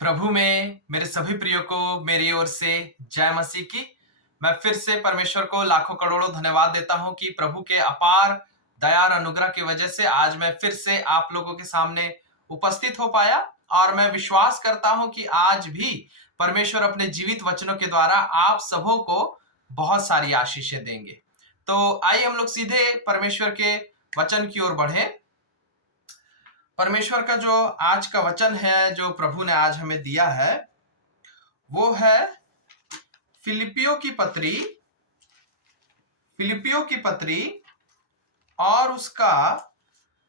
प्रभु में मेरे सभी प्रियो को मेरी ओर से जय मसीह की। मैं फिर से परमेश्वर को लाखों करोड़ों धन्यवाद देता हूं कि प्रभु के अपार दया और अनुग्रह की वजह से आज मैं फिर से आप लोगों के सामने उपस्थित हो पाया। और मैं विश्वास करता हूं कि आज भी परमेश्वर अपने जीवित वचनों के द्वारा आप सबों को बहुत सारी आशीषें देंगे। तो आइए हम लोग सीधे परमेश्वर के वचन की ओर बढ़े। परमेश्वर का जो आज का वचन है, जो प्रभु ने आज हमें दिया है, वो है फिलिपियों की पत्री। फिलिपियों की पत्री और उसका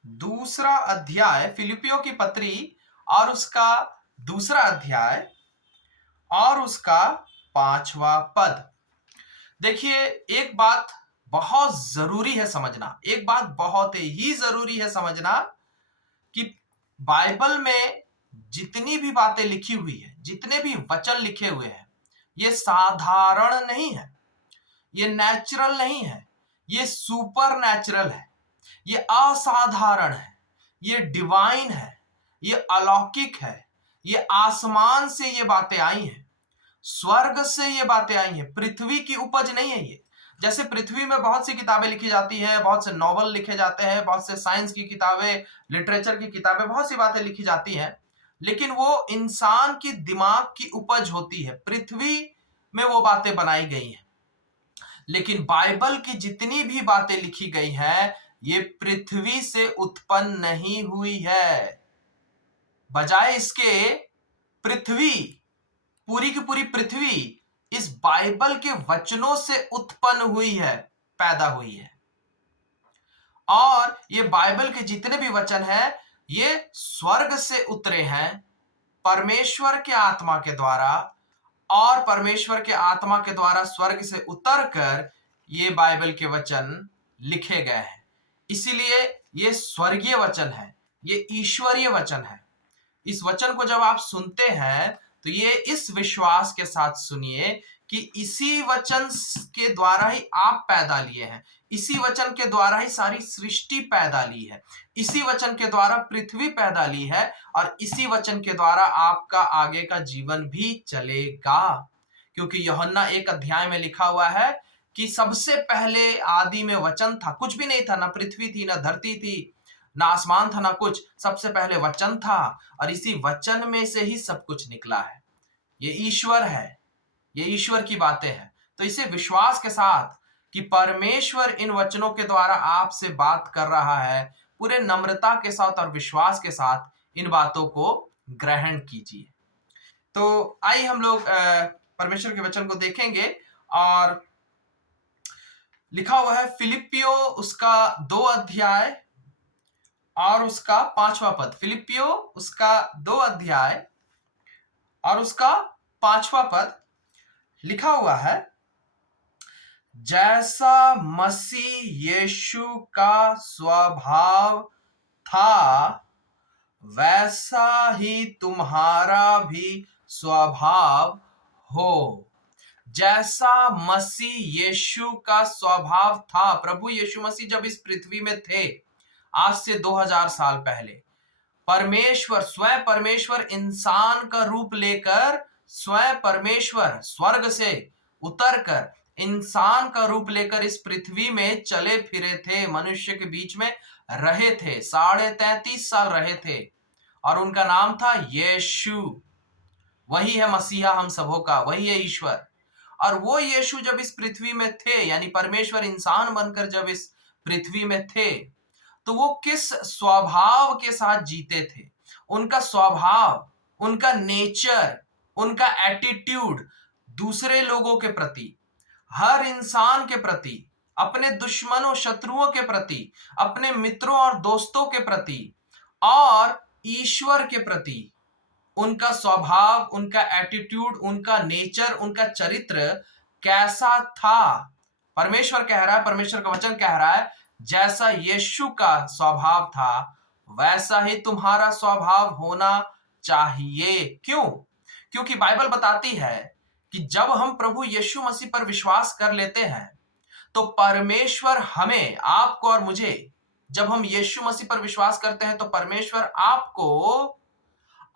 दूसरा अध्याय। फिलिपियों की पत्री और उसका दूसरा अध्याय और उसका 5वां पद। देखिए, एक बात बहुत जरूरी है समझना, एक बात बहुत ही जरूरी है समझना कि बाइबल में जितनी भी बातें लिखी हुई है, जितने भी वचन लिखे हुए हैं, ये साधारण नहीं है, ये नेचुरल नहीं है, ये सुपर नेचुरल है, ये असाधारण है, ये डिवाइन है, ये अलौकिक है, ये आसमान से ये बातें आई हैं, स्वर्ग से ये बातें आई हैं, पृथ्वी की उपज नहीं है ये। जैसे पृथ्वी में बहुत सी किताबें लिखी जाती है, बहुत से नॉवल लिखे जाते हैं, बहुत से साइंस की किताबें, लिटरेचर की किताबें, बहुत सी बातें लिखी जाती हैं, लेकिन वो इंसान की दिमाग की उपज होती है, पृथ्वी में वो बातें बनाई गई हैं। लेकिन बाइबल की जितनी भी बातें लिखी गई हैं, ये पृथ्वी से उत्पन्न नहीं हुई है। बजाय इसके पृथ्वी, पूरी की पूरी पृथ्वी इस बाइबल के वचनों से उत्पन्न हुई है, पैदा हुई है। और ये बाइबल के जितने भी वचन हैं, ये स्वर्ग से उतरे हैं परमेश्वर के आत्मा के द्वारा, और परमेश्वर के आत्मा के द्वारा स्वर्ग से उतरकर ये बाइबल के वचन लिखे गए हैं। इसीलिए ये स्वर्गीय वचन है, ये ईश्वरीय वचन है। इस वचन को जब आप सुनते हैं तो ये इस विश्वास के साथ सुनिए कि इसी वचन के द्वारा ही आप पैदा लिए हैं, इसी वचन के द्वारा ही सारी सृष्टि पैदा ली है, इसी वचन के द्वारा पृथ्वी पैदा ली है, और इसी वचन के द्वारा आपका आगे का जीवन भी चलेगा। क्योंकि यूहन्ना 1 अध्याय में लिखा हुआ है कि सबसे पहले आदि में वचन था, कुछ भी नहीं था, ना पृथ्वी थी, ना धरती थी, ना आसमान था, ना कुछ, सबसे पहले वचन था, और इसी वचन में से ही सब कुछ निकला है। ये ईश्वर है, ये ईश्वर की बातें हैं। तो इसे विश्वास के साथ कि परमेश्वर इन वचनों के द्वारा आपसे बात कर रहा है, पूरे नम्रता के साथ और विश्वास के साथ इन बातों को ग्रहण कीजिए। तो आइए हम लोग परमेश्वर के वचन को देखेंगे। और लिखा हुआ है फिलिपियो उसका 2 अध्याय और उसका 5वां पद। फिलिपियो उसका 2 अध्याय और उसका 5वां पद लिखा हुआ है, जैसा मसीह यीशु का स्वभाव था, वैसा ही तुम्हारा भी स्वभाव हो। जैसा मसीह यीशु का स्वभाव था, प्रभु यीशु मसीह जब इस पृथ्वी में थे आज से 2000 साल पहले, परमेश्वर, स्वयं परमेश्वर इंसान का रूप लेकर, स्वयं परमेश्वर स्वर्ग से उतरकर इंसान का रूप लेकर इस पृथ्वी में चले फिरे थे, मनुष्य के बीच में रहे थे, 33.5 साल रहे थे, और उनका नाम था यीशु। वही है मसीहा हम सबों का, वही है ईश्वर। और वो यीशु जब इस पृथ्वी में थे, यानी परमेश्वर इंसान बनकर जब इस पृथ्वी में थे, तो वो किस स्वभाव के साथ जीते थे। उनका स्वभाव, उनका नेचर, उनका एटीट्यूड दूसरे लोगों के प्रति, हर इंसान के प्रति, अपने दुश्मनों शत्रुओं के प्रति, अपने मित्रों और दोस्तों के प्रति, और ईश्वर के प्रति, उनका स्वभाव, उनका एटीट्यूड, उनका नेचर, उनका चरित्र कैसा था। परमेश्वर कह रहा है, परमेश्वर का वचन कह रहा है, जैसा यीशु का स्वभाव था वैसा ही तुम्हारा स्वभाव होना चाहिए। क्यों? क्योंकि बाइबल बताती है कि जब हम प्रभु यीशु मसीह पर विश्वास कर लेते हैं तो परमेश्वर हमें, आपको और मुझे, जब हम यीशु मसीह पर विश्वास करते हैं तो परमेश्वर आपको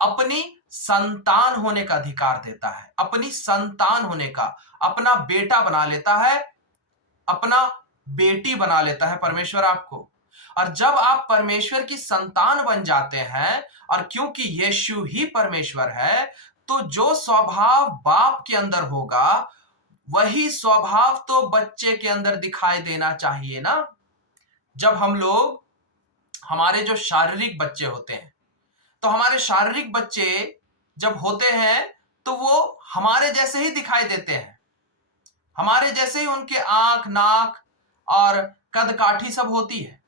अपनी संतान होने का अधिकार देता है, अपनी संतान होने का, अपना बेटा बना लेता है, अपना बेटी बना लेता है परमेश्वर आपको। और जब आप परमेश्वर की संतान बन जाते हैं, और क्योंकि यीशु ही परमेश्वर है, तो जो स्वभाव बाप के अंदर होगा वही स्वभाव तो बच्चे के अंदर दिखाई देना चाहिए ना। जब हम लोग, हमारे जो शारीरिक बच्चे होते हैं, तो हमारे शारीरिक बच्चे जब होते हैं तो वो हमारे जैसे ही दिखाई देते हैं, हमारे जैसे ही उनके आंख, नाक और कद काठी सब होती है।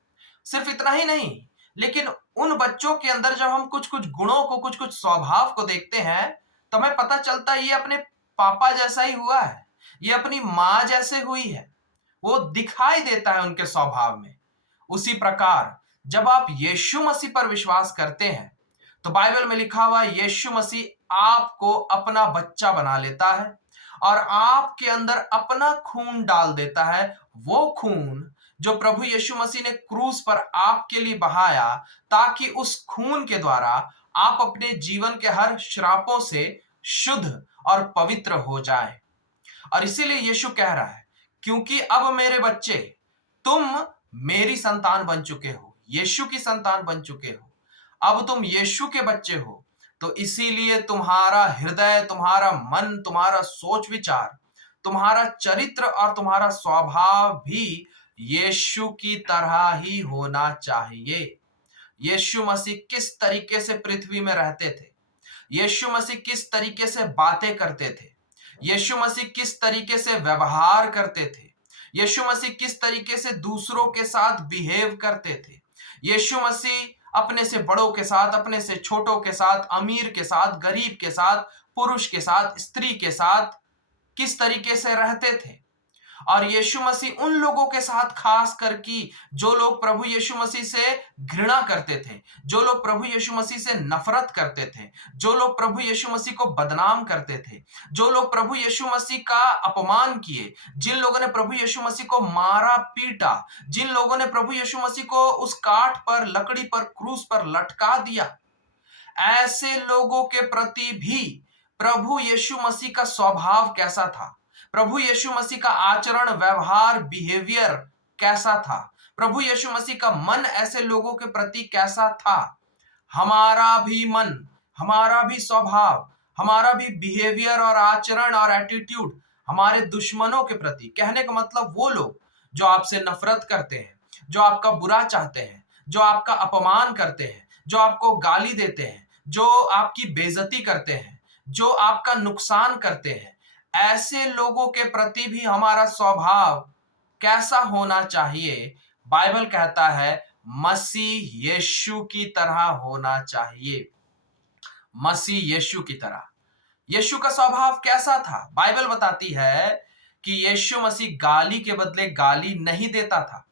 सिर्फ इतना ही नहीं, लेकिन उन बच्चों के अंदर जब हम कुछ कुछ गुणों को, कुछ कुछ स्वभाव को देखते हैं, तो हमें पता चलता है ये अपने पापा जैसा ही हुआ है, ये अपनी माँ जैसे हुई है, वो दिखाई देता है उनके स्वभाव में। उसी प्रकार जब आप यीशु मसीह पर विश्वास करते हैं, तो बाइबल में लिखा हुआ है यीशु मसीह आपको अपना बच्चा बना लेता है और आपके अंदर अपना खून डाल देता है, वो खून जो प्रभु यीशु मसीह ने क्रूस पर आपके लिए बहाया, ताकि उस खून के द्वारा आप अपने जीवन के हर श्रापों से शुद्ध और पवित्र हो जाए। और इसीलिए यीशु कह रहा है, क्योंकि अब मेरे बच्चे, तुम मेरी संतान बन चुके हो, यीशु की संतान बन चुके हो, अब तुम यीशु के बच्चे हो, तो इसीलिए तुम्हारा हृदय, तुम्हारा मन, तुम्हारा सोच विचार, तुम्हारा चरित्र और तुम्हारा स्वभाव भी यीशु की तरह ही होना चाहिए। यीशु मसीह किस तरीके से पृथ्वी में रहते थे, यीशु मसीह किस तरीके से बातें करते थे, यीशु मसीह किस तरीके से व्यवहार करते थे, यीशु मसीह किस तरीके से दूसरों के साथ बिहेव करते थे, यीशु मसीह अपने से बड़ों के साथ, अपने से छोटों के साथ, अमीर के साथ, गरीब के साथ, पुरुष के साथ, स्त्री के साथ किस तरीके से रहते थे। और यीशु मसीह उन लोगों के साथ खास करके जो लोग प्रभु यीशु मसीह से घृणा करते थे, जो लोग प्रभु यीशु मसीह से नफरत करते थे, जो लोग प्रभु यीशु मसीह को बदनाम करते थे, जो लोग प्रभु यीशु मसीह का अपमान किए, जिन लोगों ने प्रभु यीशु मसीह को मारा पीटा, जिन लोगों ने प्रभु यीशु मसीह को उस काठ पर, लकड़ी पर, क्रूस पर लटका दिया, ऐसे लोगों के प्रति भी प्रभु यीशु मसीह का स्वभाव कैसा था, प्रभु यीशु मसीह का आचरण, व्यवहार, बिहेवियर कैसा था, प्रभु यीशु मसीह का मन ऐसे लोगों के प्रति कैसा था, हमारा भी मन, हमारा भी स्वभाव, हमारा भी बिहेवियर और आचरण और एटीट्यूड हमारे दुश्मनों के प्रति, कहने का मतलब वो लोग जो आपसे नफरत करते हैं, जो आपका बुरा चाहते हैं, जो आपका अपमान करते हैं, जो आपको गाली देते हैं, जो आपकी बेइज्जती करते हैं, जो आपका नुकसान करते हैं, ऐसे लोगों के प्रति भी हमारा स्वभाव कैसा होना चाहिए। बाइबल कहता है मसीह यीशु की तरह होना चाहिए, मसीह यीशु की तरह। यीशु का स्वभाव कैसा था? बाइबल बताती है कि यीशु मसीह गाली के बदले गाली नहीं देता था।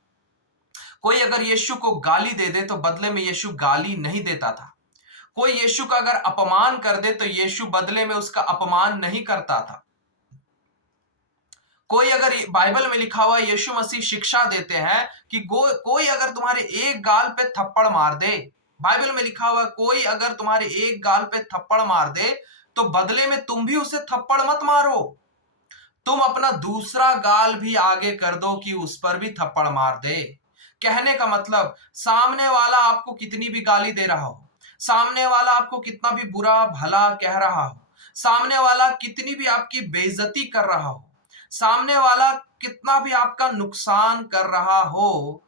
कोई अगर यीशु को गाली दे दे तो बदले में यीशु गाली नहीं देता था। कोई यीशु का अगर अपमान कर दे तो यीशु बदले में उसका अपमान नहीं करता था। कोई अगर, बाइबल में लिखा हुआ यीशु मसीह शिक्षा देते हैं कि कोई अगर तुम्हारे एक गाल पे थप्पड़ मार दे, बाइबल में लिखा हुआ कोई अगर तुम्हारे एक गाल पे थप्पड़ मार दे तो बदले में तुम भी उसे थप्पड़ मत मारो, तुम अपना दूसरा गाल भी आगे कर दो कि उस पर भी थप्पड़ मार दे। कहने का मतलब, सामने वाला आपको कितनी भी गाली दे रहा हो, सामने वाला आपको कितना भी बुरा भला कह रहा हो, सामने वाला कितनी भी आपकी बेइज्जती कर रहा हो, सामने वाला कितना भी आपका नुकसान कर रहा हो,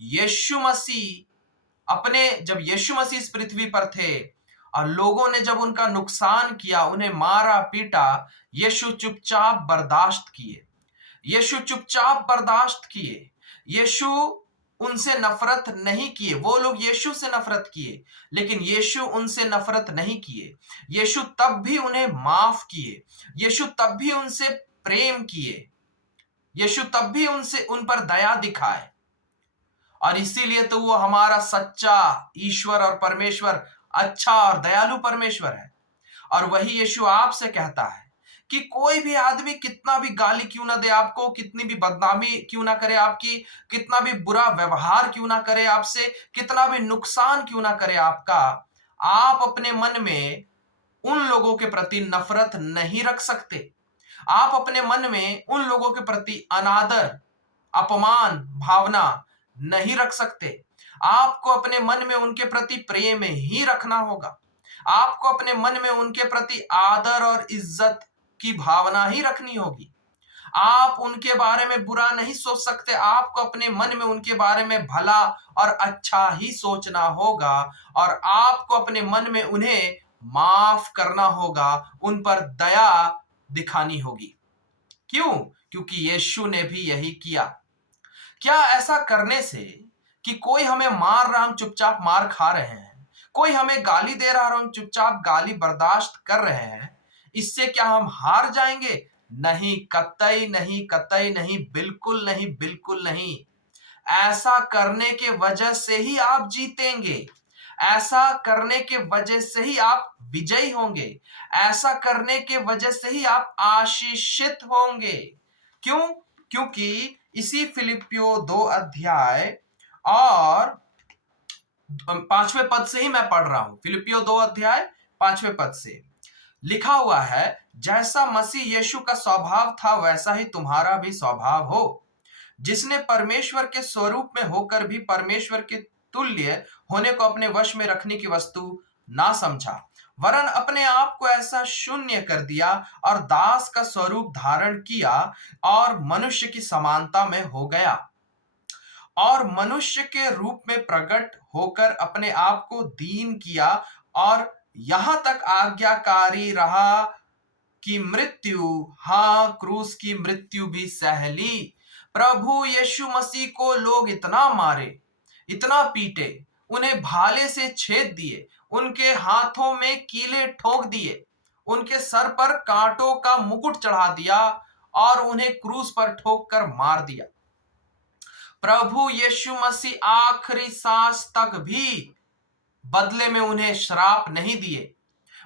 यीशु मसीह अपने, जब यीशु मसीह इस पृथ्वी पर थे और लोगों ने जब उनका नुकसान किया, उन्हें मारा पीटा, यीशु चुपचाप बर्दाश्त किए, यीशु चुपचाप बर्दाश्त किए। यीशु उनसे नफरत नहीं किए, वो लोग यीशु से नफरत किए, लेकिन यीशु उनसे नफरत नहीं किए। यीशु तब भी उन्हें माफ किए, यीशु तब भी उनसे प्रेम किए, यीशु तब भी उन पर दया दिखाए। और इसीलिए तो वो हमारा सच्चा ईश्वर और परमेश्वर, अच्छा और दयालु परमेश्वर है। और वही यीशु आपसे कहता है कि कोई भी आदमी कितना भी गाली क्यों ना दे आपको, कितनी भी बदनामी क्यों ना करे आपकी, कितना भी बुरा व्यवहार क्यों ना करे आपसे, कितना भी नुकसान क्यों ना करे आपका, आप अपने मन में उन लोगों के प्रति नफरत नहीं रख सकते। आप अपने मन में उन लोगों के प्रति अनादर, अपमान भावना नहीं रख सकते। आपको अपने मन में उनके प्रति प्रेम ही रखना होगा। आपको अपने मन में उनके प्रति आदर और इज्जत की भावना ही रखनी होगी। आप उनके बारे में बुरा नहीं सोच सकते। आपको अपने मन में उनके बारे में भला और अच्छा ही सोचना होगा, और आपको अपने मन में उन्हें माफ करना होगा, उन पर दया दिखानी होगी। क्यों? क्योंकि यीशु ने भी यही किया। क्या ऐसा करने से कि कोई हमें मार रहा, हम चुपचाप मार खा रहे हैं, कोई हमें गाली दे रहा और हम चुपचाप गाली बर्दाश्त कर रहे हैं, इससे क्या हम हार जाएंगे? नहीं, कतई नहीं, कतई नहीं, बिल्कुल नहीं, बिल्कुल नहीं। ऐसा करने के वजह से ही आप जीतेंगे। ऐसा करने के वजह से ही आप विजयी होंगे। ऐसा करने के वजह से ही आप आशीषित होंगे। क्यों? क्योंकि इसी फिलिपियो 2 अध्याय और 5वें पद से ही मैं पढ़ रहा हूं। फिलिपियो 2 अध्याय 5वें पद से लिखा हुआ है, जैसा मसीह यीशु का स्वभाव था वैसा ही तुम्हारा भी स्वभाव हो, जिसने परमेश्वर के स्वरूप में होकर भी परमेश्वर के तुल्य होने को अपने वश में रखने की वस्तु ना समझा, वरन अपने आप को ऐसा शून्य कर दिया और दास का स्वरूप धारण किया और मनुष्य की समानता में हो गया, और मनुष्य के रूप में प्रकट होकर अपने आप को दीन किया और यहां तक आज्ञाकारी रहा कि मृत्यु, हां, क्रूस की मृत्यु भी सह ली। प्रभु यीशु मसीह को लोग इतना मारे, इतना पीटे, उन्हें भाले से छेद दिए, उनके हाथों में कीले ठोक दिए, उनके सर पर कांटों का मुकुट चढ़ा दिया और उन्हें क्रूस पर ठोक कर मार दिया। प्रभु यीशु मसीह आखिरी सांस तक भी बदले में उन्हें श्राप नहीं दिए,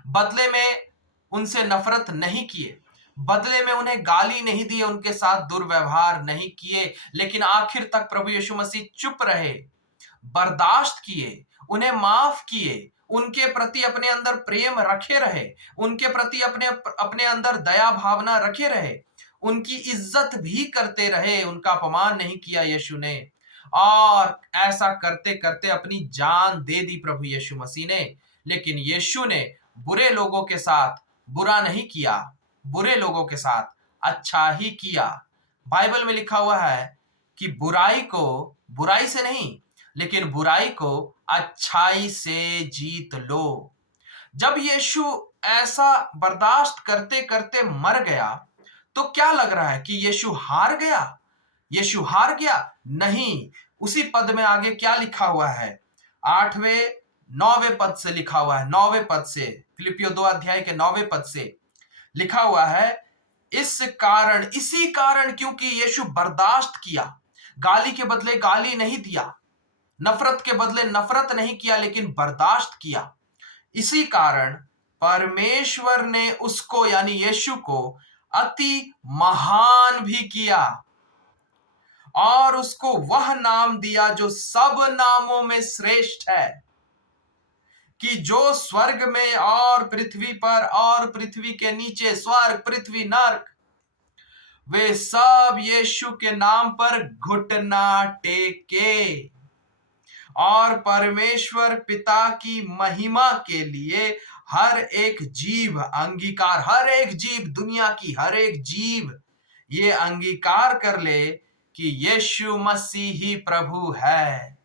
बदले में उनसे नफरत नहीं किए, बदले में उन्हें गाली नहीं दी, उनके साथ दुर्व्यवहार नहीं किए, लेकिन आखिर तक प्रभु यीशु मसीह चुप रहे, बर्दाश्त किए, उन्हें माफ किए, उनके प्रति अपने अंदर प्रेम रखे रहे, उनके प्रति अपने अंदर दया भावना रखे रहे, उनकी इज्जत भी करते रहे, उनका अपमान नहीं किया यीशु ने। और ऐसा करते करते अपनी जान दे दी प्रभु यीशु मसीह ने। लेकिन यीशु ने बुरे लोगों के साथ बुरा नहीं किया, बुरे लोगों के साथ अच्छा ही किया। बाइबल में लिखा हुआ है कि बुराई को बुराई से नहीं, लेकिन बुराई को अच्छाई से जीत लो। जब यीशु ऐसा बर्दाश्त करते करते मर गया, तो क्या लग रहा है कि यीशु हार गया? यीशु हार गया? नहीं। उसी पद में आगे क्या लिखा हुआ है? 8वें 9वें पद से लिखा हुआ है। 9वें पद से, फिलिपियो 2 अध्याय के 9वें पद से लिखा हुआ है, इसी कारण क्योंकि यीशु बर्दाश्त किया, गाली के बदले गाली नहीं दिया, नफरत के बदले नफरत नहीं किया, लेकिन बर्दाश्त किया, इसी कारण परमेश्वर ने उसको यानी यीशु को अति महान भी किया और उसको वह नाम दिया जो सब नामों में श्रेष्ठ है, कि जो स्वर्ग में और पृथ्वी पर और पृथ्वी के नीचे, स्वर्ग, पृथ्वी, नरक, वे सब यीशु के नाम पर घुटना टेके और परमेश्वर पिता की महिमा के लिए हर एक जीव अंगीकार, हर एक जीव, दुनिया की हर एक जीव ये अंगीकार कर ले कि यीशु मसीह ही प्रभु है।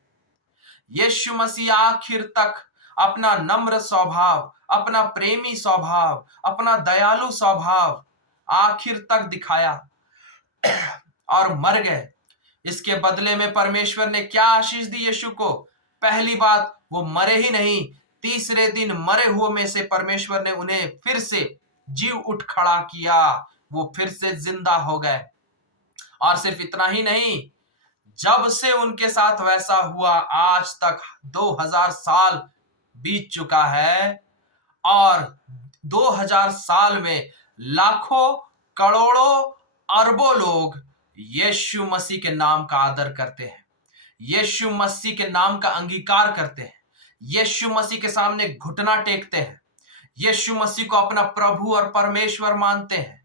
यीशु मसीह आखिर तक अपना नम्र स्वभाव, अपना प्रेमी स्वभाव, अपना दयालु स्वभाव आखिर तक दिखाया और मर गए। इसके बदले में परमेश्वर ने क्या आशीष दी यीशु को? पहली बात, वो मरे ही नहीं, तीसरे दिन मरे हुए में से परमेश्वर ने उन्हें फिर से जीव उठ खड़ा किया, वो फिर से जिंदा हो गए। और सिर्फ इतना ही नहीं, जब से उनके साथ वैसा हुआ आज तक 2000 साल बीत चुका है, और 2000 साल में लाखों, करोड़ों, अरबों लोग यीशु मसीह के नाम का आदर करते हैं, यीशु मसीह के नाम का अंगीकार करते हैं, यीशु मसीह के सामने घुटना टेकते हैं, यीशु मसीह को अपना प्रभु और परमेश्वर मानते हैं।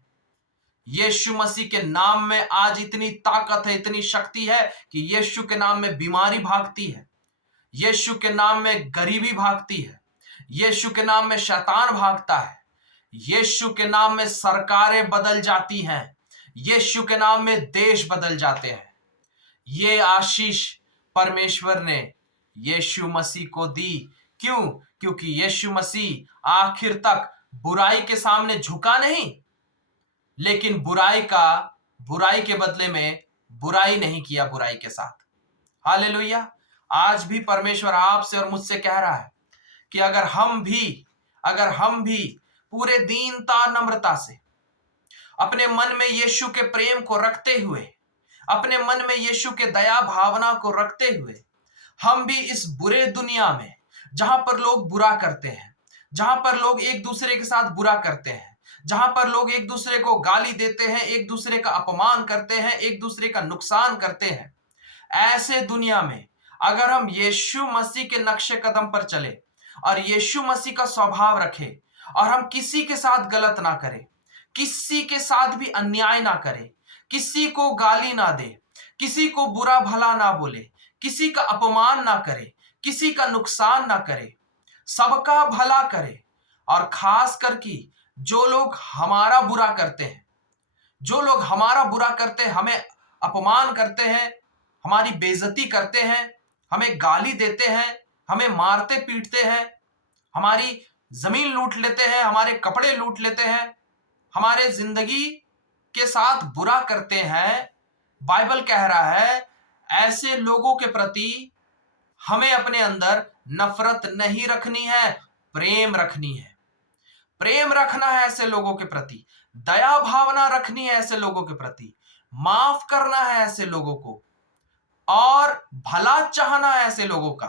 यीशु मसीह के नाम में आज इतनी ताकत है, इतनी शक्ति है कि यीशु के नाम में बीमारी भागती है, यीशु के नाम में गरीबी भागती है, यीशु के नाम में शैतान भागता है, यीशु के नाम में सरकारें बदल जाती हैं, यीशु के नाम में देश बदल जाते हैं। ये आशीष परमेश्वर ने यीशु मसीह को दी। क्यों? क्योंकि यीशु मसीह आखिर तक बुराई के सामने झुका नहीं, लेकिन बुराई के बदले में बुराई नहीं किया बुराई के साथ। हालेलुया। आज भी परमेश्वर आपसे और मुझसे कह रहा है कि अगर हम भी पूरे दीनता नम्रता से अपने मन में यीशु के प्रेम को रखते हुए, अपने मन में यीशु के दया भावना को रखते हुए, हम भी इस बुरे दुनिया में जहां पर लोग बुरा करते हैं, जहां पर लोग एक दूसरे के साथ बुरा करते हैं, जहां पर लोग एक दूसरे को गाली देते हैं, एक दूसरे का अपमान करते हैं, एक दूसरे का नुकसान करते हैं, ऐसे दुनिया में अगर हम यीशु मसीह के नक्शे कदम पर चले और यीशु मसीह का स्वभाव रखें और हम किसी के साथ गलत ना करें, किसी के साथ भी अन्याय ना करें, किसी को गाली ना दे, किसी को बुरा भला ना बोले, किसी का अपमान ना करे, किसी का नुकसान ना करे, सबका भला करे, और खास करके जो लोग हमारा बुरा करते हैं, जो लोग हमारा बुरा करते हैं, हमें अपमान करते हैं, हमारी बेइज्जती करते हैं, हमें गाली देते हैं, हमें मारते पीटते हैं, हमारी जमीन लूट लेते हैं, हमारे कपड़े लूट लेते हैं, हमारे जिंदगी के साथ बुरा करते हैं, बाइबल कह रहा है ऐसे लोगों के प्रति हमें अपने अंदर नफरत नहीं रखनी है, प्रेम रखनी है। प्रेम रखना है ऐसे लोगों के प्रति, दया भावना रखनी है ऐसे लोगों के प्रति, माफ करना है ऐसे लोगों को, और भला चाहना है ऐसे लोगों का,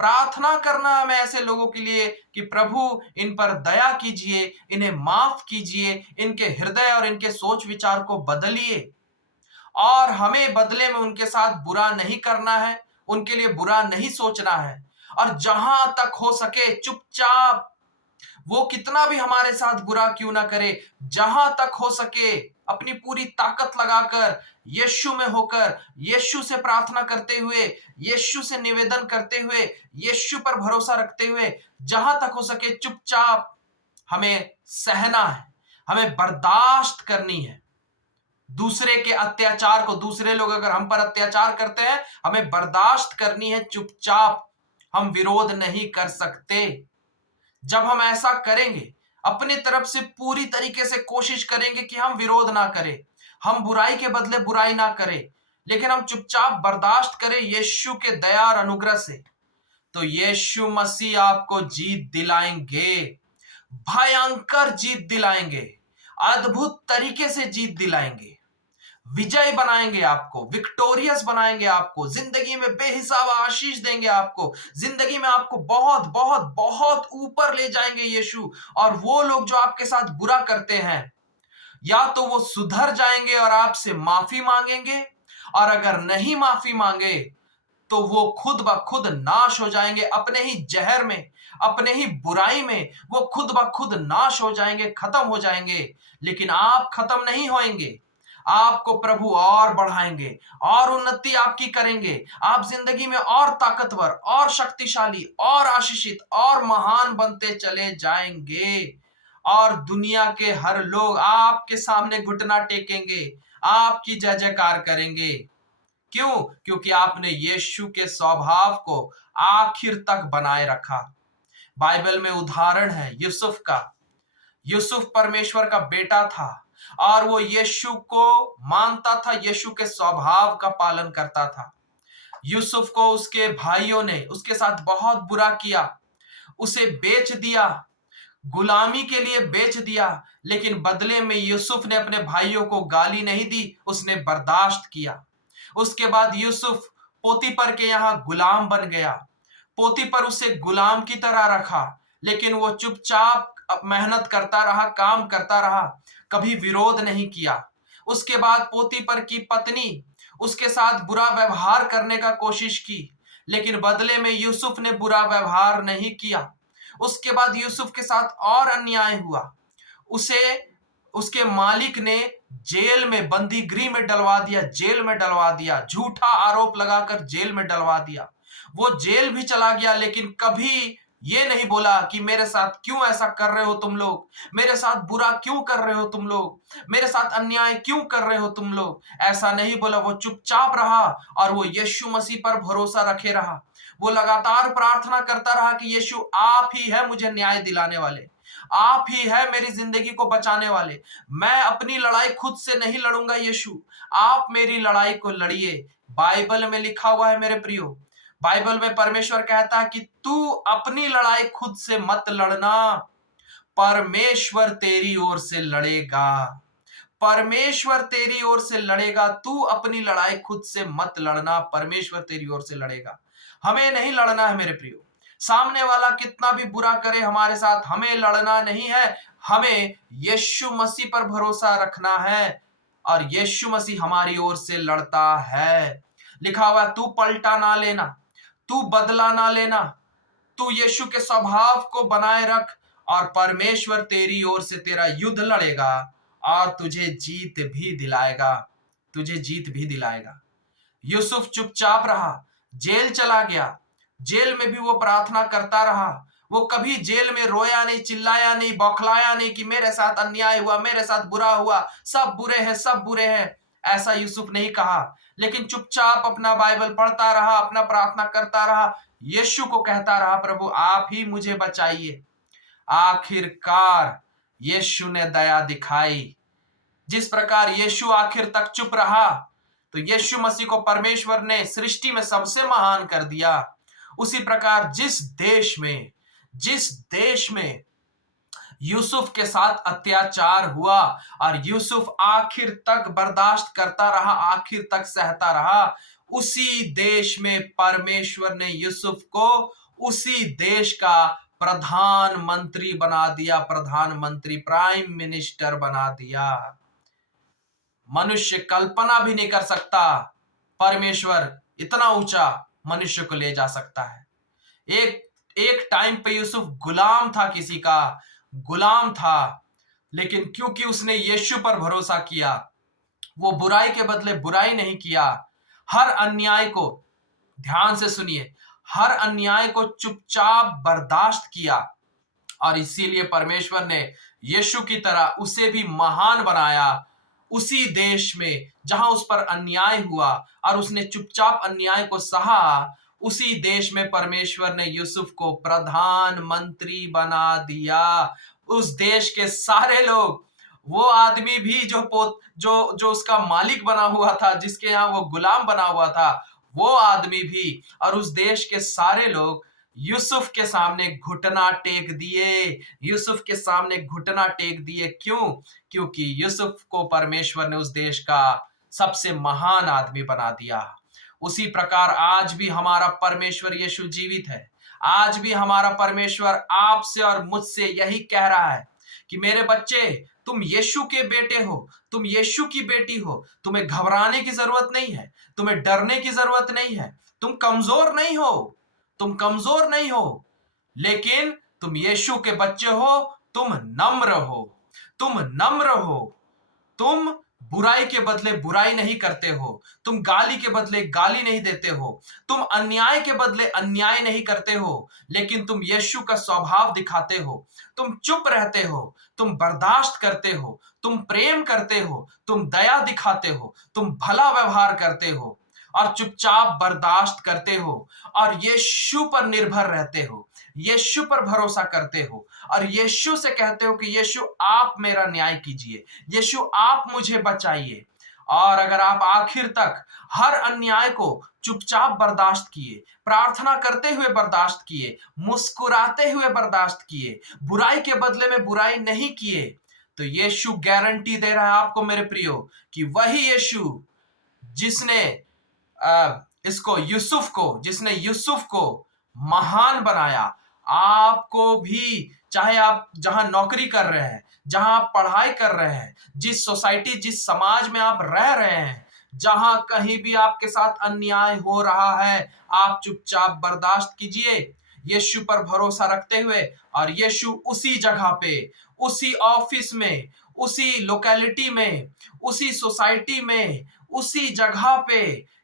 प्रार्थना करना हमें ऐसे लोगों के लिए कि प्रभु इन पर दया कीजिए, इन्हें माफ कीजिए, इनके हृदय और इनके सोच विचार को बदलिए। और हमें बदले में उनके साथ बुरा नहीं करना है, उनके लिए बुरा नहीं सोचना है, और जहां तक हो सके चुपचाप, वो कितना भी हमारे साथ बुरा क्यों ना करे, जहां तक हो सके अपनी पूरी ताकत लगाकर यीशु में होकर, यीशु से प्रार्थना करते हुए, यीशु से निवेदन करते हुए, यीशु पर भरोसा रखते हुए, जहां तक हो सके चुपचाप हमें सहना है, हमें बर्दाश्त करनी है। दूसरे के अत्याचार को, दूसरे लोग अगर हम पर अत्याचार करते हैं, हमें बर्दाश्त करनी है चुपचाप, हम विरोध नहीं कर सकते। जब हम ऐसा करेंगे, अपने तरफ से पूरी तरीके से कोशिश करेंगे कि हम विरोध ना करें, हम बुराई के बदले बुराई ना करें, लेकिन हम चुपचाप बर्दाश्त करें यीशु के दया और अनुग्रह से, तो यीशु मसीह आपको जीत दिलाएंगे, भयंकर जीत दिलाएंगे, अद्भुत तरीके से जीत दिलाएंगे, विजय बनाएंगे, आपको विक्टोरियस बनाएंगे, आपको जिंदगी में बेहिसाब आशीष देंगे, आपको जिंदगी में आपको बहुत बहुत बहुत ऊपर ले जाएंगे यीशु। और वो लोग जो आपके साथ बुरा करते हैं, या तो वो सुधर जाएंगे और आपसे माफी मांगेंगे, और अगर नहीं माफी मांगे तो वो खुद ब खुद नाश हो जाएंगे, अपने ही जहर में, अपने ही बुराई में वो खुद ब खुद नाश हो जाएंगे, खत्म हो जाएंगे। लेकिन आप खत्म नहीं होएंगे, आपको प्रभु और बढ़ाएंगे, और उन्नति आपकी करेंगे, आप जिंदगी में और ताकतवर, और शक्तिशाली, और आशीषित, और महान बनते चले जाएंगे, और दुनिया के हर लोग आपके सामने घुटना टेकेंगे, आपकी जय जयकार करेंगे। क्यों? क्योंकि आपने यीशु के स्वभाव को आखिर तक बनाए रखा। बाइबल में उदाहरण है यूसुफ का। यूसुफ परमेश्वर का बेटा था, और वो यीशु को मानता था, यीशु के स्वभाव का पालन करता था। यूसुफ को उसके भाइयों ने उसके साथ बहुत बुरा किया, उसे बेच दिया, गुलामी के लिए बेच दिया, लेकिन बदले में यूसुफ ने अपने भाइयों को गाली नहीं दी, उसने बर्दाश्त किया। उसके बाद यूसुफ पोतीपर के यहाँ गुलाम बन गया, पोतीपर उसे गुलाम की तरह रखा, लेकिन वो चुपचाप मेहनत करता रहा, काम करता रहा, कभी विरोध नहीं किया। उसके बाद पोतीपर की पत्नी उसके साथ बुरा व्यवहार करने का कोशिश की, लेकिन बदले में यूसुफ ने बुरा व्यवहार नहीं किया। उसके बाद यूसुफ के साथ और अन्याय हुआ। उसे उसके मालिक ने जेल में, बंदी गृह में डलवा दिया, जेल में डलवा दिया, झूठा आरोप लगाकर जेल में डलवा दिया। वो जेल भी चला गया, लेकिन कभी ये नहीं बोला कि मेरे साथ क्यों ऐसा कर रहे हो तुम लोग, मेरे साथ बुरा क्यों कर रहे हो तुम लोग, मेरे साथ अन्याय क्यों कर रहे हो तुम लोग। ऐसा नहीं बोला, वो चुपचाप रहा और वो यीशु मसीह पर भरोसा रखे रहा। वो लगातार प्रार्थना करता रहा कि यीशु आप ही है मुझे न्याय दिलाने वाले, आप ही है मेरी जिंदगी को बचाने वाले। मैं अपनी लड़ाई खुद से नहीं लड़ूंगा यीशु, आप मेरी लड़ाई को लड़िए। बाइबल में लिखा हुआ है मेरे प्रियो, बाइबल में परमेश्वर कहता है कि तू अपनी लड़ाई खुद से मत लड़ना, परमेश्वर तेरी ओर से लड़ेगा। परमेश्वर तेरी ओर से लड़ेगा, तू अपनी लड़ाई खुद से मत लड़ना, परमेश्वर तेरी ओर से लड़ेगा। हमें नहीं लड़ना है मेरे प्रियो, सामने वाला कितना भी बुरा करे हमारे साथ, हमें लड़ना नहीं है। हमें यीशु मसीह पर भरोसा रखना है और यीशु मसीह हमारी ओर से लड़ता है। लिखा हुआ तू पलटा ना लेना, तू बदला ना लेना, तू यीशु के स्वभाव को बनाए रख और परमेश्वर तेरी ओर से तेरा युद्ध लड़ेगा और तुझे जीत भी दिलाएगा, तुझे जीत भी दिलाएगा। यूसुफ चुपचाप रहा, जेल चला गया, जेल में भी वो प्रार्थना करता रहा। वो कभी जेल में रोया नहीं, चिल्लाया नहीं, बौखलाया नहीं कि मेरे साथ अन्याय हुआ, मेरे साथ बुरा हुआ, सब बुरे हैं, सब बुरे हैं। ऐसा यूसुफ नहीं कहा, लेकिन चुपचाप अपना बाइबल पढ़ता रहा, अपना प्रार्थना करता रहा, यीशु को कहता रहा प्रभु आप ही मुझे बचाइए। आखिरकार यीशु ने दया दिखाई। जिस प्रकार यीशु आखिर तक चुप रहा, तो यीशु मसीह को परमेश्वर ने सृष्टि में सबसे महान कर दिया। उसी प्रकार जिस देश में यूसुफ के साथ अत्याचार हुआ और यूसुफ आखिर तक बर्दाश्त करता रहा, आखिर तक सहता रहा, उसी देश में परमेश्वर ने यूसुफ को उसी देश का प्रधानमंत्री बना दिया, प्रधानमंत्री, प्राइम मिनिस्टर बना दिया। मनुष्य कल्पना भी नहीं कर सकता परमेश्वर इतना ऊंचा मनुष्य को ले जा सकता है। एक टाइम पे यूसुफ गुलाम था, किसी का गुलाम था, लेकिन क्योंकि उसने यीशु पर भरोसा किया, वो बुराई के बदले बुराई नहीं किया, हर अन्याय को, ध्यान से सुनिए, हर अन्याय को चुपचाप बर्दाश्त किया और इसीलिए परमेश्वर ने यीशु की तरह उसे भी महान बनाया उसी देश में जहां उस पर अन्याय हुआ और उसने चुपचाप अन्याय को सहा। उसी देश में परमेश्वर ने यूसुफ को प्रधानमंत्री बना दिया। उस देश के सारे लोग, वो आदमी भी जो उसका मालिक बना हुआ था, जिसके यहाँ वो गुलाम बना हुआ था, वो आदमी भी और उस देश के सारे लोग यूसुफ के सामने घुटना टेक दिए, यूसुफ के सामने घुटना टेक दिए। क्यों? क्योंकि यूसुफ को परमेश्वर ने उस देश का सबसे महान आदमी बना दिया। उसी प्रकार आज भी हमारा परमेश्वर यीशु जीवित है। आज भी हमारा परमेश्वर आपसे और मुझसे यही कह रहा है कि मेरे बच्चे, तुम यीशु के बेटे हो, तुम यीशु की बेटी हो, तुम्हें घबराने की जरूरत नहीं है, तुम्हें डरने की जरूरत नहीं है, तुम कमजोर नहीं हो, तुम कमजोर नहीं हो, लेकिन तुम यीशु के बच्चे हो, तुम नम्र हो, तुम नम्र हो, तुम बुराई के बदले बुराई नहीं करते हो, तुम गाली के बदले गाली नहीं देते हो, तुम अन्याय के बदले अन्याय नहीं करते हो, लेकिन तुम यीशु का स्वभाव दिखाते हो, तुम चुप रहते हो, तुम बर्दाश्त करते हो, तुम प्रेम करते हो, तुम दया दिखाते हो, तुम भला व्यवहार करते हो और चुपचाप बर्दाश्त करते हो और यीशु पर निर्भर रहते हो, यीशु पर भरोसा करते हो और यीशु से कहते हो कि यीशु आप मेरा न्याय कीजिए, यीशु आप मुझे बचाइए। और अगर आप आखिर तक हर अन्याय को चुपचाप बर्दाश्त किए, प्रार्थना करते हुए बर्दाश्त किए, मुस्कुराते हुए बर्दाश्त किए, बुराई के बदले में बुराई नहीं किए, तो यीशु गारंटी दे रहा है आपको मेरे प्रियो कि वही यीशु जिसने जिसने यूसुफ को महान बनाया, आपको भी, चाहे आप जहां नौकरी कर रहे हैं, जहां आप पढ़ाई कर रहे हैं, जिस सोसाइटी, जिस समाज में आप रह रहे हैं, जहां कहीं भी आपके साथ अन्याय हो रहा है, आप चुपचाप बर्दाश्त कीजिए। यीशु पर भरोसा रखते हुए, और यीशु उसी जगह पे, उसी ऑफिस में, उसी लोकेलिटी में, उसी सोसाइटी में, उसी जगह पे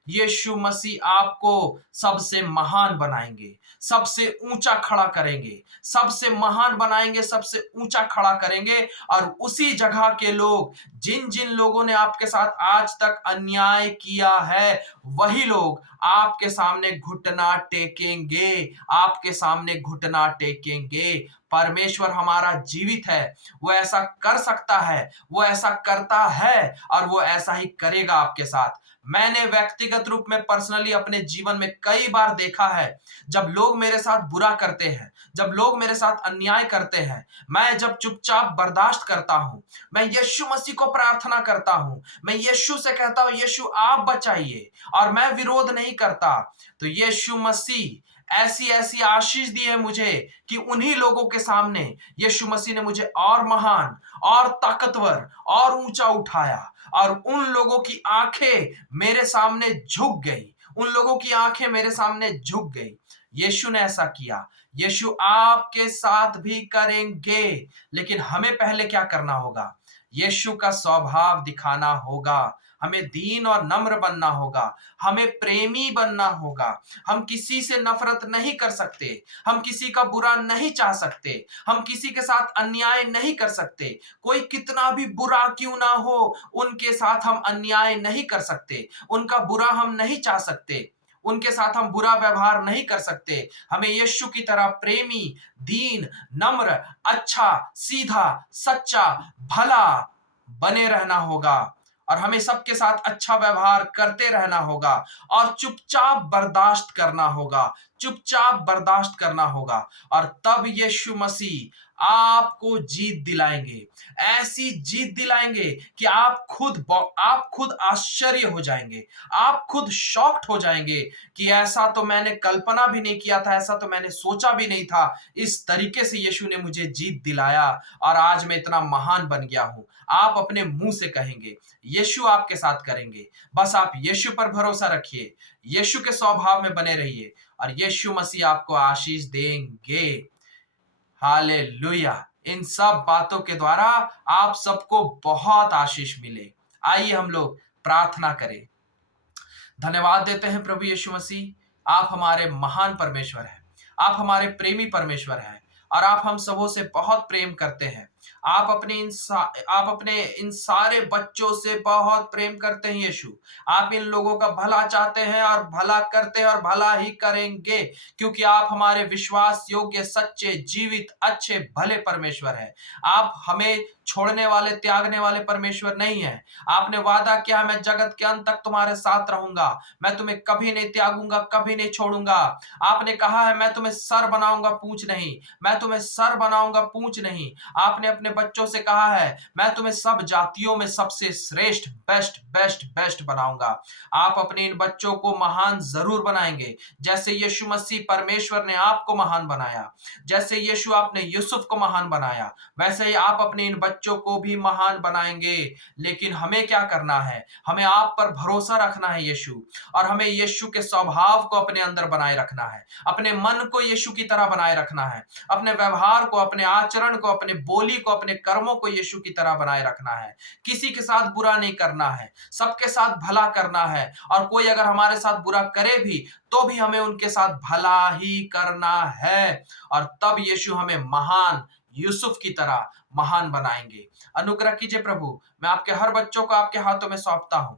यीशु मसीह आपको सबसे महान बनाएंगे, सबसे ऊंचा खड़ा करेंगे, सबसे महान बनाएंगे, सबसे ऊंचा खड़ा करेंगे। और उसी जगह के लोग, जिन जिन लोगों ने आपके साथ आज तक अन्याय किया है, वही लोग आपके सामने घुटना टेकेंगे, आपके सामने घुटना टेकेंगे। परमेश्वर हमारा जीवित है, वो ऐसा कर सकता है, वो ऐसा करता है, और वो ऐसा ही करेगा आपके साथ। मैंने व्यक्तिगत रूप में पर्सनली अपने जीवन में कई बार देखा है, जब लोग मेरे साथ बुरा करते हैं, जब लोग मेरे साथ अन्याय करते हैं, मैं जब चुपचाप बर्दाश्त करता हूं, मैं यीशु मसीह को प्रार्थना करता हूं, मैं यीशु से कहता हूं यीशु आप बचाइए, और मैं विरोध नहीं करता, तो यीशु मसीह ऐसी ऐसी आशीष दी है मुझे कि उन्हीं लोगों के सामने यीशु मसीह ने मुझे और महान, और ताकतवर, और ऊंचा उठाया, और उन लोगों की आंखें मेरे सामने झुक गई, उन लोगों की आंखें मेरे सामने झुक गई। यीशु ने ऐसा किया, यीशु आपके साथ भी करेंगे। लेकिन हमें पहले क्या करना होगा? यीशु का स्वभाव दिखाना होगा, हमें दीन और नम्र बनना होगा, हमें प्रेमी बनना होगा। हम किसी से नफरत नहीं कर सकते, हम किसी का बुरा नहीं चाह सकते, हम किसी के साथ अन्याय नहीं कर सकते। कोई कितना भी बुरा क्यों ना हो, उनके साथ हम अन्याय नहीं कर सकते, उनका बुरा हम नहीं चाह सकते, उनके साथ हम बुरा व्यवहार नहीं कर सकते। हमें यीशु की तरह प्रेमी, दीन, नम्र, अच्छा, सीधा, सच्चा, भला बने रहना होगा, और हमें सबके साथ अच्छा व्यवहार करते रहना होगा, और चुपचाप बर्दाश्त करना होगा, चुपचाप बर्दाश्त करना होगा। और तब यीशु मसीह आपको जीत दिलाएंगे, ऐसी जीत दिलाएंगे कि आप खुद आश्चर्य हो जाएंगे, आप खुद शॉक्ड हो जाएंगे कि ऐसा तो मैंने कल्पना भी नहीं किया था, ऐसा तो मैंने सोचा भी नहीं था। इस तरीके से यीशु ने मुझे जीत दिलाया, और आज मैं इतना महान बन गया हूं। आप अपने मुंह से कहेंगे, यीशु आपके साथ करेंगे। बस आप यीशु पर भरोसा रखिए, यीशु के स्वभाव में बने रहिए, और यीशु मसीह आपको आशीष देंगे। हालेलुया। इन सब बातों के द्वारा आप सबको बहुत आशीष मिले। आइए हम लोग प्रार्थना करें। धन्यवाद देते हैं प्रभु यीशु मसीह, आप हमारे महान परमेश्वर हैं, आप हमारे प्रेमी परमेश्वर हैं, और आप हम सबों से बहुत प्रेम करते हैं। आप अपने इन सारे बच्चों से बहुत प्रेम करते हैं यीशु। आप इन लोगों का भला चाहते हैं, और भला करते हैं, और भला ही करेंगे, क्योंकि आप हमारे विश्वास योग्य, सच्चे, जीवित, अच्छे, भले परमेश्वर हैं। आप हमें छोड़ने वाले, त्यागने वाले परमेश्वर नहीं है। आपने वादा किया, मैं जगत के अंत तक तुम्हारे साथ रहूंगा, मैं तुम्हें कभी नहीं त्यागूंगा, कभी नहीं छोड़ूंगा। आपने कहा है, मैं तुम्हें सर बनाऊंगा, पूंछ नहीं, मैं तुम्हें सर बनाऊंगा, पूंछ नहीं। आपने अपने बच्चों से कहा है, मैं तुम्हें सब जातियों में सबसे श्रेष्ठ, बेस्ट बेस्ट बेस्ट बनाऊंगा। आप अपने इन बच्चों को महान जरूर बनाएंगे, जैसे यीशु मसीह परमेश्वर ने आपको महान बनाया, जैसे यीशु आपने यूसुफ को महान बनाया, वैसे ही आप अपने इन बच्चों को भी महान बनाएंगे। लेकिन हमें क्या करना है? हमें आप पर भरोसा रखना है यीशु, और हमें यीशु के स्वभाव को अपने अंदर बनाए रखना है, अपने मन को यीशु की तरह बनाए रखना है, अपने व्यवहार को, अपने आचरण को, अपने बोली को, अपने कर्मों को यीशु की तरह बनाए रखना है। किसी के साथ बुरा नहीं करना है, सबके साथ भला करना है, और कोई अगर हमारे साथ बुरा करे भी तो भी हमें उनके साथ भला ही करना है। और तब यीशु हमें महान यूसुफ की तरह महान बनाएंगे। अनुग्रह कीजिए प्रभु, मैं आपके हर बच्चों को आपके हाथों में सौंपता हूं।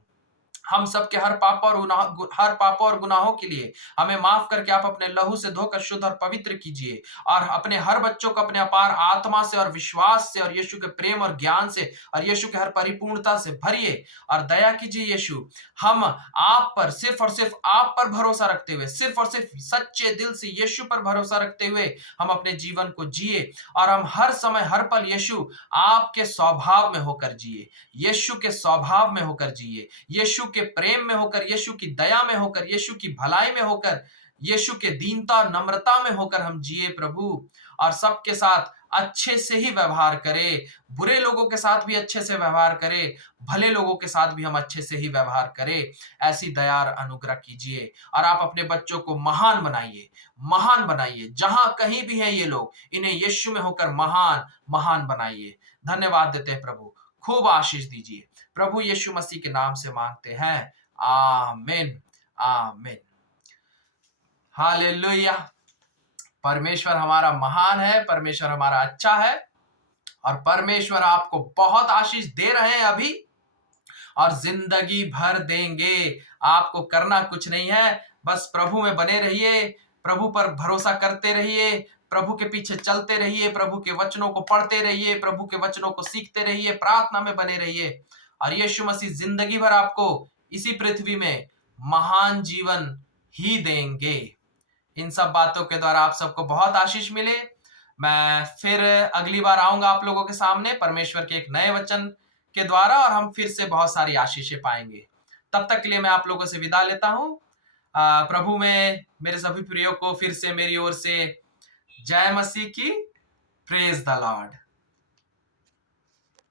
हम सबके हर पापों और गुनाहों के लिए हमें माफ करके आप अपने लहू से धोकर शुद्ध और पवित्र कीजिए, और अपने हर बच्चों को अपने अपार आत्मा से और विश्वास से और यीशु के प्रेम और ज्ञान से और यीशु के हर परिपूर्णता से भरिए, और दया कीजिए यीशु। हम आप पर, सिर्फ और सिर्फ आप पर भरोसा रखते हुए, सिर्फ और सिर्फ सच्चे दिल से यीशु पर भरोसा रखते हुए हम अपने जीवन को जिए, और हम हर समय, हर पल यीशु आपके स्वभाव में होकर जिए, यीशु के स्वभाव में होकर जिए, यीशु के प्रेम में होकर, यीशु की दया में होकर, यीशु की भलाई में होकर, यीशु के दीनता और नम्रता में होकर हम जिए प्रभु। और सबके साथ अच्छे से ही व्यवहार करें। बुरे लोगों के साथ भी अच्छे से व्यवहार करें, भले लोगों के साथ भी हम अच्छे से ही व्यवहार करें। ऐसी दया और अनुग्रह कीजिए और आप अपने बच्चों को महान बनाइए, महान बनाइए। जहां कहीं भी हैं ये लोग, इन्हें यीशु में होकर महान महान बनाइए। धन्यवाद देते हैं प्रभु, खूब आशीष दीजिए। प्रभु यीशु मसीह के नाम से मांगते हैं, आमीन आमीन। हालेलुया। परमेश्वर हमारा महान है, परमेश्वर हमारा अच्छा है और परमेश्वर आपको बहुत आशीष दे रहे हैं अभी और जिंदगी भर देंगे। आपको करना कुछ नहीं है, बस प्रभु में बने रहिए, प्रभु पर भरोसा करते रहिए, प्रभु के पीछे चलते रहिए, प्रभु के वचनों को पढ़ते रहिए, प्रभु के वचनों को सीखते रहिए, प्रार्थना में बने रहिए और यीशु मसीह जिंदगी भर आपको इसी पृथ्वी में महान जीवन ही देंगे। इन सब बातों के द्वारा आप सबको बहुत आशीष मिले। मैं फिर अगली बार आऊंगा आप लोगों के सामने परमेश्वर के एक नए वचन के द्वारा और हम फिर से बहुत सारी आशीषें पाएंगे। तब तक के लिए मैं आप लोगों से विदा लेता हूं। प्रभु में मेरे सभी प्रियो को फिर से मेरी ओर से जय मसीह की। Praise the Lord.